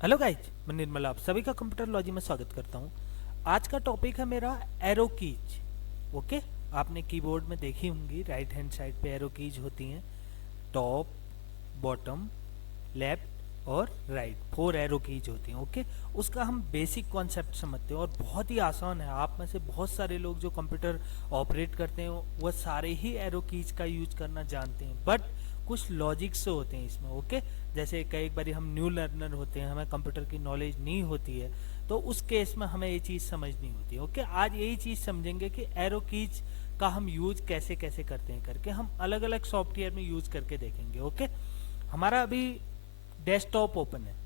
Hello guys, मैं निर्मल आप सभी का कंप्यूटर लॉजी में स्वागत करता हूँ। आज का टॉपिक है मेरा एरो कीज। ओके, आपने कीबोर्ड में देखी होंगी, राइट हैंड साइड पे एरो कीज होती हैं। टॉप, बॉटम, लेफ्ट और राइट, 4 एरो कीज होती हैं। ओके, उसका हम बेसिक कॉन्सेप्ट समझते हैं और बहुत ही आसान है। आप में से बहुत सारे लोग जो कंप्यूटर ऑपरेट करते हैं वह सारे ही एरो कीज का यूज करना जानते हैं, बट कुछ लॉजिक्स होते हैं इसमें। ओके, जैसे कई बार हम न्यू लर्नर होते हैं, हमें कंप्यूटर की नॉलेज नहीं होती है, तो उस केस में हमें ये चीज़ समझनी होती है। ओके, आज यही चीज़ समझेंगे कि एरो कीज का हम यूज कैसे कैसे करते हैं करके हम अलग अलग सॉफ्टवेयर में यूज करके देखेंगे। ओके, हमारा अभी डेस्कटॉप ओपन है।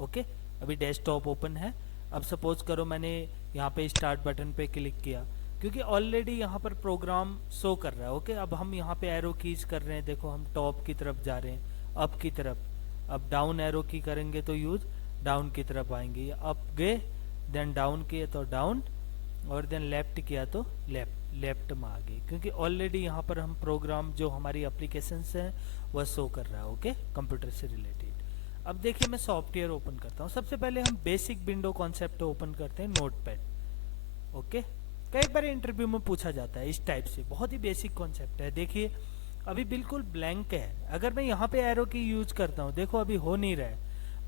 ओके, अभी डेस्कटॉप ओपन है। अब सपोज करो मैंने यहाँ पे स्टार्ट बटन पे क्लिक किया, क्योंकि ऑलरेडी यहाँ पर प्रोग्राम शो कर रहा है। ओके, अब हम यहाँ पे एरो कीज कर रहे हैं। देखो, हम टॉप की तरफ जा रहे हैं, अप की तरफ। अब डाउन एरो की करेंगे तो यूज डाउन की तरफ आएंगे। अप गए, देन डाउन किए तो डाउन, और देन लेफ्ट किया तो लेफ्ट में आ गए, क्योंकि ऑलरेडी यहाँ पर हम प्रोग्राम जो हमारी एप्लीकेशन हैं वह शो कर रहा है। ओके, कंप्यूटर से रिलेटेड। अब देखिए, मैं सॉफ्टवेयर ओपन करता हूँ। सबसे पहले हम बेसिक विंडो कॉन्सेप्ट ओपन करते हैं, नोटपैड। ओके, कई बार इंटरव्यू में पूछा जाता है इस टाइप से, बहुत ही बेसिक कॉन्सेप्ट है। देखिए, अभी बिल्कुल ब्लैंक है। अगर मैं यहाँ पे एरो की यूज करता हूँ, देखो अभी हो नहीं रहा है।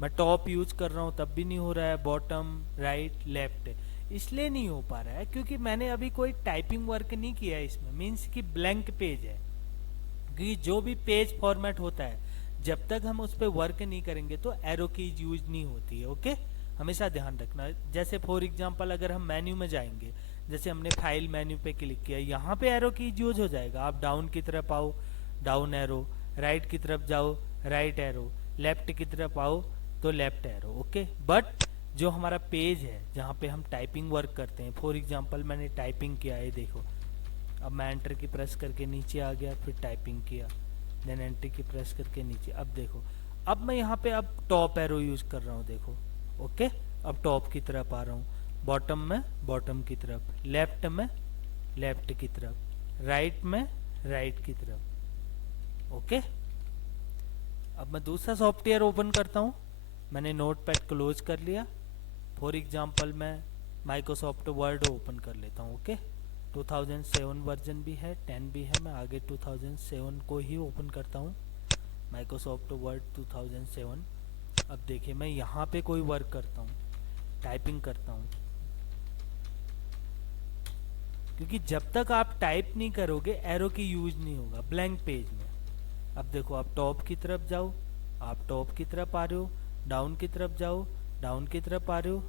मैं टॉप यूज कर रहा हूँ तब भी नहीं हो रहा है, बॉटम, राइट, लेफ्ट इसलिए नहीं हो पा रहा है क्योंकि मैंने अभी कोई टाइपिंग वर्क नहीं किया है इसमें। मीन्स कि ब्लैंक पेज है। कि जो भी पेज फॉर्मेट होता है, जब तक हम उस पर वर्क नहीं करेंगे तो एरो की यूज नहीं होती है। ओके, हमेशा ध्यान रखना। जैसे फॉर एग्जांपल अगर हम मेन्यू में जाएंगे, जैसे हमने फाइल मेन्यू पे क्लिक किया, यहाँ पे एरो की यूज हो जाएगा। आप डाउन की तरफ आओ, डाउन एरो, राइट की तरफ जाओ, राइट एरो, लेफ्ट की तरफ आओ तो लेफ्ट एरो। ओके, बट जो हमारा पेज है जहाँ पे हम टाइपिंग वर्क करते हैं, फॉर एग्जांपल मैंने टाइपिंग किया है, देखो अब मैं एंटर की प्रेस करके नीचे आ गया, फिर टाइपिंग किया, देन एंटर की प्रेस करके नीचे। अब देखो, अब मैं यहाँ पे अब टॉप एरो यूज कर रहा हूँ, देखो। ओके, अब टॉप की तरफ आ रहा हूँ, बॉटम में बॉटम की तरफ, लेफ्ट में लेफ्ट की तरफ, राइट में राइट की तरफ। ओके, अब मैं दूसरा सॉफ्टवेयर ओपन करता हूँ। मैंने नोटपैड क्लोज कर लिया। फॉर एग्जांपल मैं माइक्रोसॉफ्ट वर्ड ओपन कर लेता हूँ। ओके, 2007 वर्जन भी है, 10 भी है। मैं आगे 2007 को ही ओपन करता हूँ, माइक्रोसॉफ्ट वर्ड 2007। अब देखिए, मैं यहाँ पे कोई वर्क करता हूँ, टाइपिंग करता हूँ, क्योंकि जब तक आप टाइप नहीं करोगे एरो की यूज नहीं होगा ब्लैंक पेज में। अब देखो, आप टॉप की तरफ जाओ, आप टॉप की तरफ आ रहे हो, डाउन की तरफ जाओ, डाउन की तरफ आ रहे हो,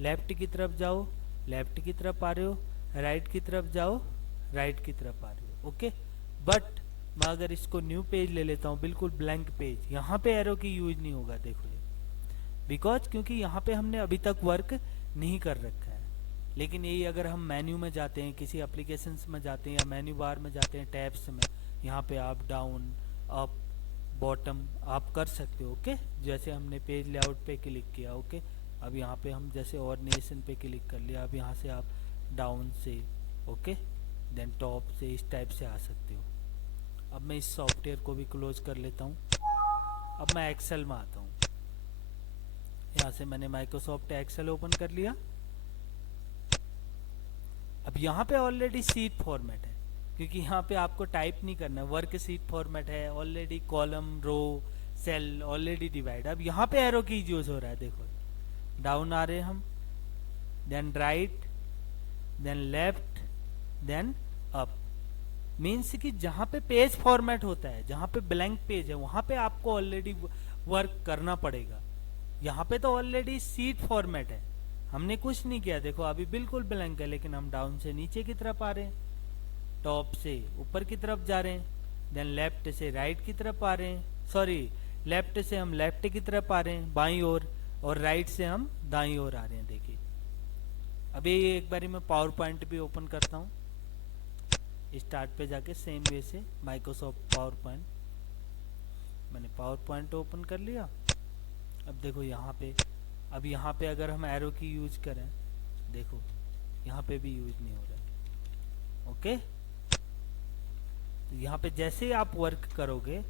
लेफ्ट की तरफ जाओ, लेफ्ट की तरफ आ रहे हो, राइट की तरफ जाओ, राइट की तरफ आ रहे हो। ओके, बट मैं अगर इसको न्यू पेज ले लेता हूँ, बिल्कुल ब्लैंक पेज, यहाँ पे एरो की यूज नहीं होगा। देखो ये, बिकॉज क्योंकि यहाँ पे हमने अभी तक वर्क नहीं कर रखा है। लेकिन यही अगर हम मेन्यू में जाते हैं, किसी एप्लीकेशंस में जाते हैं या मेन्यू बार में जाते हैं, टैब्स में, यहाँ पे आप डाउन, अप, बॉटम आप कर सकते हो। ओके, जैसे हमने पेज लेआउट पे क्लिक किया। ओके, अब यहाँ पे हम जैसे ऑर्डिनेशन पे क्लिक कर लिया, अब यहाँ से आप डाउन से, ओके, देन टॉप से, इस टाइप से आ सकते हो। अब मैं इस सॉफ्टवेयर को भी क्लोज कर लेता हूँ। अब मैं एक्सेल में आता हूँ। यहाँ से मैंने माइक्रोसॉफ्ट एक्सेल ओपन कर लिया। अब यहाँ पे ऑलरेडी सीट फॉर्मेट है, क्योंकि यहाँ पे आपको टाइप नहीं करना है, वर्क सीट फॉर्मेट है ऑलरेडी, कॉलम, रो, सेल ऑलरेडी डिवाइड। अब यहाँ पे एरो की यूज हो रहा है। देखो, डाउन आ रहे हैं हम, then right, then left, then up. Means कि जहाँ पे पेज फॉर्मेट होता है, जहाँ पे ब्लैंक पेज है, वहाँ पे आपको ऑलरेडी वर्क करना पड़ेगा। यहाँ पे तो ऑलरेडी सीट फॉर्मेट है, हमने कुछ नहीं किया। देखो अभी बिल्कुल ब्लैंक है, लेकिन हम डाउन से नीचे की तरफ आ रहे हैं, टॉप से ऊपर की तरफ जा रहे हैं, देन लेफ्ट से राइट की तरफ आ रहे हैं, सॉरी, लेफ्ट से हम लेफ्ट की तरफ आ रहे हैं बाईं ओर, और राइट से हम दाईं ओर आ रहे हैं। देखिए, अभी एक बारी मैं पावर पॉइंट भी ओपन करता हूँ, स्टार्ट पे जाके सेम वे से माइक्रोसॉफ्ट पावर पॉइंट, मैंने पावर पॉइंट ओपन कर लिया। अब देखो यहाँ पे, अब यहाँ पे अगर हम एरो की यूज करें, देखो यहाँ पे भी यूज नहीं हो रहा है। ओके, तो यहाँ पे जैसे ही आप वर्क करोगे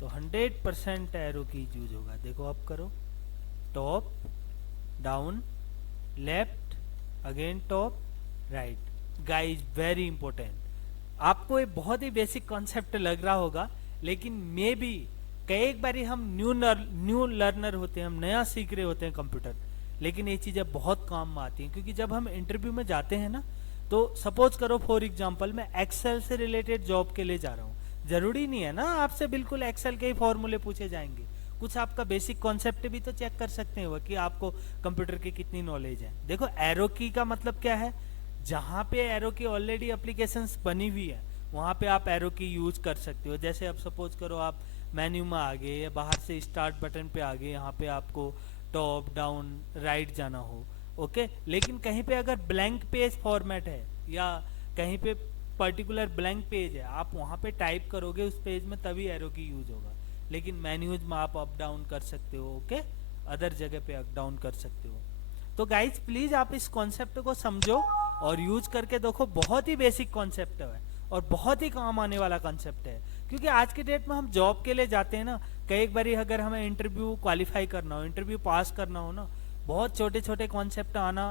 तो 100% एरो की यूज होगा। देखो, अब करो, top down left again top right. Guys very important, आपको ये बहुत ही बेसिक कॉन्सेप्ट लग रहा होगा, लेकिन मे बी कई बार हम न्यू लर्नर होते हैं, हम नया सीख रहे होते हैं कंप्यूटर, लेकिन ये चीज़ें बहुत काम में आती हैं। क्योंकि जब हम इंटरव्यू में जाते हैं ना, तो सपोज करो फॉर एग्जांपल मैं एक्सेल से रिलेटेड जॉब के लिए जा रहा हूँ, जरूरी नहीं है ना आपसे बिल्कुल एक्सेल के ही फॉर्मूले पूछे जाएंगे, कुछ आपका बेसिक कॉन्सेप्ट भी तो चेक कर सकते हैं वो कि आपको कंप्यूटर की कितनी नॉलेज है। देखो एरो की का मतलब क्या है, जहाँ पे एरो की ऑलरेडी एप्लीकेशंस बनी हुई है वहाँ पे आप एरो की यूज कर सकते हो। जैसे अब सपोज करो आप मेन्यू में आ गए या बाहर से स्टार्ट बटन पे आ गए, यहाँ पे आपको टॉप डाउन राइट जाना हो, ओके। लेकिन कहीं पे अगर ब्लैंक पेज फॉर्मेट है या कहीं पे पर्टिकुलर ब्लैंक पेज है, आप वहाँ पे टाइप करोगे उस पेज में तभी एरो की यूज होगा। लेकिन मेन्यूज में आप अप डाउन कर सकते हो, ओके, अदर जगह पे अप डाउन कर सकते हो। तो गाइज प्लीज आप इस कॉन्सेप्ट को समझो और यूज करके देखो, बहुत ही बेसिक कॉन्सेप्ट है और बहुत ही काम आने वाला कॉन्सेप्ट है। क्योंकि आज के डेट में हम जॉब के लिए जाते हैं ना, कई बार अगर हमें इंटरव्यू क्वालिफाई करना हो, इंटरव्यू पास करना हो ना, बहुत छोटे छोटे कॉन्सेप्ट आना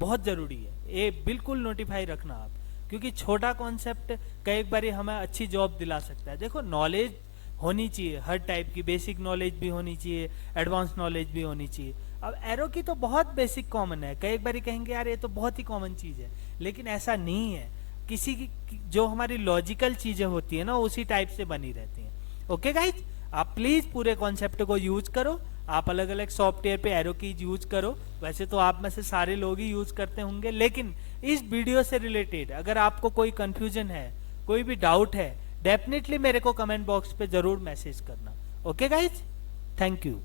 बहुत जरूरी है, ये बिल्कुल नोटिफाई रखना आप। क्योंकि छोटा कॉन्सेप्ट कई बार हमें अच्छी जॉब दिला सकता है। देखो नॉलेज होनी चाहिए हर टाइप की, बेसिक नॉलेज भी होनी चाहिए, एडवांस नॉलेज भी होनी चाहिए। अब एरो की तो बहुत बेसिक कॉमन है, कई बार कहेंगे यार ये तो बहुत ही कॉमन चीज है, लेकिन ऐसा नहीं है। किसी की जो हमारी लॉजिकल चीजें होती है ना, उसी टाइप से बनी रहती हैं। ओके गाइज, आप प्लीज पूरे कॉन्सेप्ट को यूज करो, आप अलग अलग सॉफ्टवेयर पे एरो की यूज करो। वैसे तो आप में से सारे लोग ही यूज करते होंगे, लेकिन इस वीडियो से रिलेटेड अगर आपको कोई कंफ्यूजन है, कोई भी डाउट है, डेफिनेटली मेरे को कमेंट बॉक्स पे जरूर मैसेज करना। Okay guys, thank you.